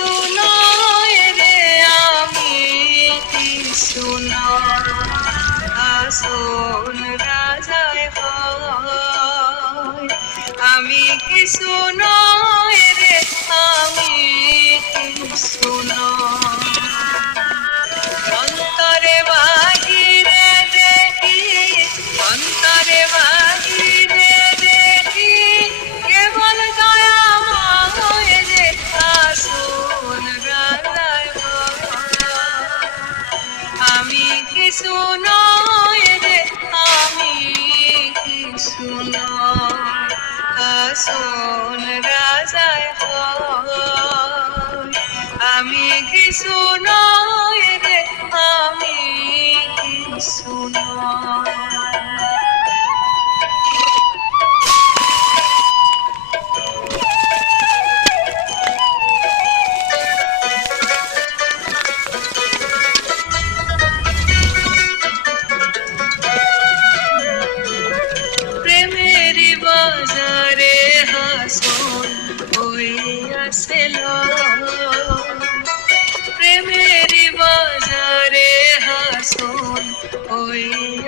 নয় রে আমি কিছু নয়, আসল রাজায় হয়। আমি কিছু নয় রে আমি কিছু নয়। অন্তরে বাহিরে দেখি, অন্তরে বাহিরে দেখি কেবল দয়াময় যে আসল রাজায় হয়। আমি কিছু নয় রে আমি কিছু নয়, আসল রাজায় হয়। আমি কিছু নয় রে আমি কিছু নয়। প্রেমেরই বাজারে হাসন হইয়াছে লয়। প্রেমেরই বাজারে হাসন হইয়া